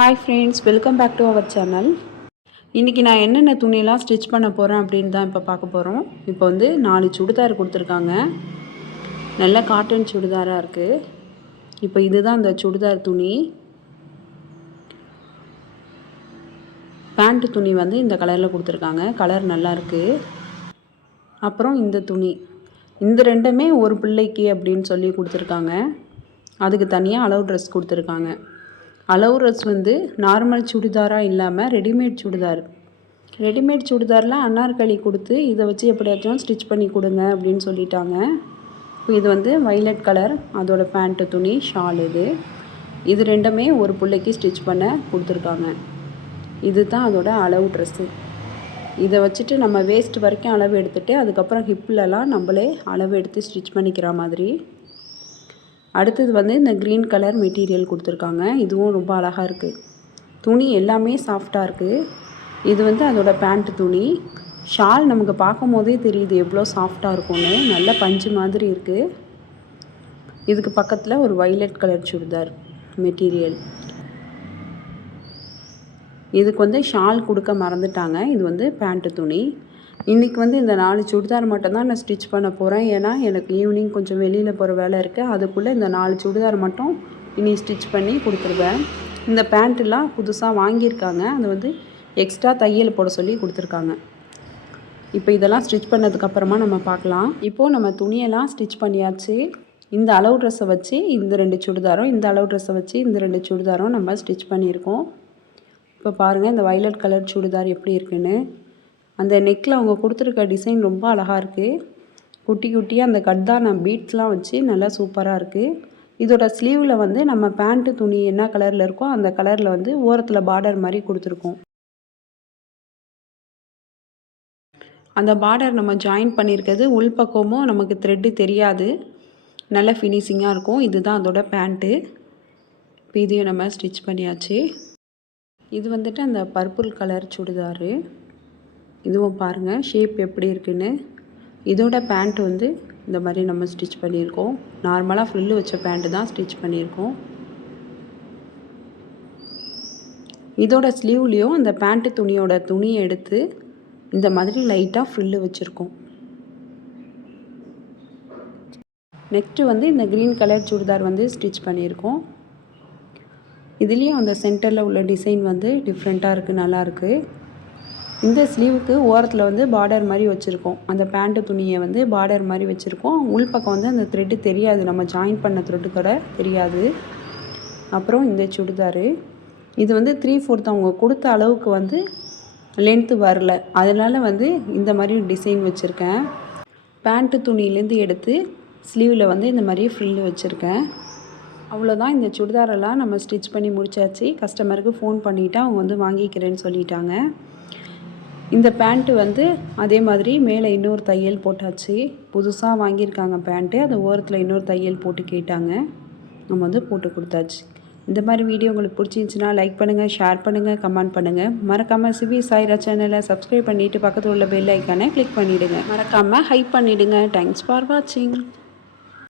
Hi friends, welcome back to our channel. இன்றைக்கி நான் என்னென்ன துணியெல்லாம் ஸ்டிச் பண்ண போகிறேன் அப்படின்னு தான் இப்போ பார்க்க போகிறோம். இப்போ வந்து 4 சுடிதார் கொடுத்துருக்காங்க. நல்ல காட்டன் சுடிதாராக இருக்குது. இப்போ இதுதான் அந்த சுடிதார் துணி. பேண்ட்டு துணி வந்து இந்த கலரில் கொடுத்துருக்காங்க. கலர் நல்லா இருக்குது. அப்புறம் இந்த துணி, இந்த ரெண்டுமே ஒரு பிள்ளைக்கு அப்படின்னு சொல்லி கொடுத்துருக்காங்க. அதுக்கு தனியாக அளவு ட்ரெஸ் கொடுத்துருக்காங்க. அளவு ட்ரெஸ் வந்து நார்மல் சுடிதாராக இல்லாமல் ரெடிமேட் சுடிதார். ரெடிமேட் சுடிதாரில் அன்னார்கலி கொடுத்து இதை வச்சு எப்படியாச்சும் ஸ்டிச் பண்ணி கொடுங்க அப்படின்னு சொல்லிட்டாங்க. இப்போ இது வந்து வைலட் கலர், அதோட பேண்ட்டு துணி, ஷால். இது ரெண்டுமே ஒரு பிள்ளைக்கு ஸ்டிச் பண்ண கொடுத்துருக்காங்க. இது தான் அதோட அளவு ட்ரெஸ்ஸு. இதை வச்சுட்டு நம்ம வேஸ்ட் வரைக்கும் அளவு எடுத்துகிட்டு அதுக்கப்புறம் ஹிப்லலாம் நம்மளே அளவு எடுத்து ஸ்டிச் பண்ணிக்கிற மாதிரி. அடுத்தது வந்து இந்த க்ரீன் கலர் மெட்டீரியல் கொடுத்துருக்காங்க. இதுவும் ரொம்ப அழகாக இருக்குது. துணி எல்லாமே சாஃப்டாக இருக்குது. இது வந்து அதோட பேண்ட்டு துணி. ஷால் நமக்கு பார்க்கும் போதே தெரியுது எவ்வளோ சாஃப்டாக இருக்கும்னு. நல்ல பஞ்சு மாதிரி இருக்குது. இதுக்கு பக்கத்தில் ஒரு வைலட் கலர் சுடிதார் மெட்டீரியல். இதுக்கு வந்து ஷால் கொடுக்க மறந்துட்டாங்க. இது வந்து பேண்ட்டு துணி. இன்றைக்கி வந்து இந்த 4 சுடிதார் மட்டும்தான் நான் ஸ்டிச் பண்ண போகிறேன். ஏன்னா எனக்கு ஈவினிங் கொஞ்சம் வெளியில் போகிற வேலை இருக்குது. அதுக்குள்ளே இந்த 4 சுடிதார் மட்டும் இனி ஸ்டிச் பண்ணி கொடுத்துருவேன். இந்த பேண்ட்டெலாம் புதுசாக வாங்கியிருக்காங்க. அது வந்து எக்ஸ்ட்ரா தையல் போட சொல்லி கொடுத்துருக்காங்க. இப்போ இதெல்லாம் ஸ்டிச் பண்ணதுக்கப்புறமா நம்ம பார்க்கலாம். இப்போது நம்ம துணியெல்லாம் ஸ்டிச் பண்ணியாச்சு. இந்த அளவு ட்ரெஸ்ஸை வச்சு இந்த 2 சுடிதாரும், இந்த அளவு ட்ரெஸ்ஸை வச்சு இந்த 2 சுடிதாரும் நம்ம ஸ்டிச் பண்ணியிருக்கோம். இப்போ பாருங்கள் இந்த வைலட் கலர் சுடிதார் எப்படி இருக்குன்னு. அந்த நெக்கில் அவங்க கொடுத்துருக்க டிசைன் ரொம்ப அழகாக இருக்குது. குட்டி குட்டியாக அந்த கட்டான பீட்ஸ்லாம் வச்சு நல்லா சூப்பராக இருக்குது. இதோட ஸ்லீவில் வந்து நம்ம பேண்ட்டு துணி என்ன கலரில் இருக்கோ அந்த கலரில் வந்து ஓரத்தில் பார்டர் மாதிரி கொடுத்துருக்கோம். அந்த பார்டர் நம்ம ஜாயின் பண்ணியிருக்கிறது உள்பக்கமும் நமக்கு த்ரெட்டு தெரியாது. நல்ல ஃபினிஷிங்காக இருக்கும். இதுதான் அதோட பேண்ட்டு. இப்போ இதையும் நம்ம ஸ்டிச் பண்ணியாச்சு. இது வந்துட்டு அந்த பர்பிள் கலர் சுடிதாரு. இதுவும் பாருங்கள் ஷேப் எப்படி இருக்குன்னு. இதோட பேண்ட் வந்து இந்த மாதிரி நம்ம ஸ்டிச் பண்ணியிருக்கோம். நார்மலாக ஃப்ரில்லு வச்ச பேண்ட்டு தான் ஸ்டிச் பண்ணியிருக்கோம். இதோட ஸ்லீவ்லேயும் அந்த பேண்ட்டு துணியோட துணியை எடுத்து இந்த மாதிரி லைட்டாக ஃப்ரில்லு வச்சுருக்கோம். நெக்ஸ்ட்டு வந்து இந்த க்ரீன் கலர் சுடிதார் வந்து ஸ்டிச் பண்ணியிருக்கோம். இதுலேயும் அந்த சென்டரில் உள்ள டிசைன் வந்து டிஃப்ரெண்ட்டாக இருக்குது, நல்லாயிருக்கு. இந்த ஸ்லீவுக்கு ஓரத்தில் வந்து பார்டர் மாதிரி வச்சுருக்கோம். அந்த பேண்ட்டு துணியை வந்து பார்டர் மாதிரி வச்சுருக்கோம். உள்பக்கம் வந்து அந்த த்ரெட்டு தெரியாது, நம்ம ஜாயின் பண்ண த்ரெட்டு கூட தெரியாது. அப்புறம் இந்த சுடிதாரு, இது வந்து 3/4 அவங்க கொடுத்த அளவுக்கு வந்து லென்த்து வரல. அதனால் வந்து இந்த மாதிரி டிசைன் வச்சுருக்கேன். பேண்ட்டு துணியிலேருந்து எடுத்து ஸ்லீவில் வந்து இந்த மாதிரி ஃப்ரில்லு வச்சுருக்கேன். அவ்வளோதான். இந்த சுடிதாரெல்லாம் நம்ம ஸ்டிச் பண்ணி முடிச்சாச்சு. கஸ்டமருக்கு ஃபோன் பண்ணிவிட்டு அவங்க வந்து வாங்கிக்கிறேன்னு சொல்லிட்டாங்க. இந்த பேண்ட்டு வந்து அதே மாதிரி மேலே இன்னொரு தையல் போட்டாச்சு. புதுசாக வாங்கியிருக்காங்க பேண்ட்டு. அது ஓரத்தில் இன்னொரு தையல் போட்டு கேட்டாங்க. நம்ம வந்து போட்டு கொடுத்தாச்சு. இந்த மாதிரி வீடியோ உங்களுக்கு பிடிச்சிருந்துச்சின்னா லைக் பண்ணுங்கள், ஷேர் பண்ணுங்கள், கமெண்ட் பண்ணுங்கள். மறக்காமல் சிவி சாய்ரா சேனலை சப்ஸ்கிரைப் பண்ணிவிட்டு பக்கத்தில் உள்ள பெல் ஐக்கானை கிளிக் பண்ணிவிடுங்க. மறக்காமல் ஹைப் பண்ணிவிடுங்க. தேங்க்ஸ் ஃபார் வாட்சிங்.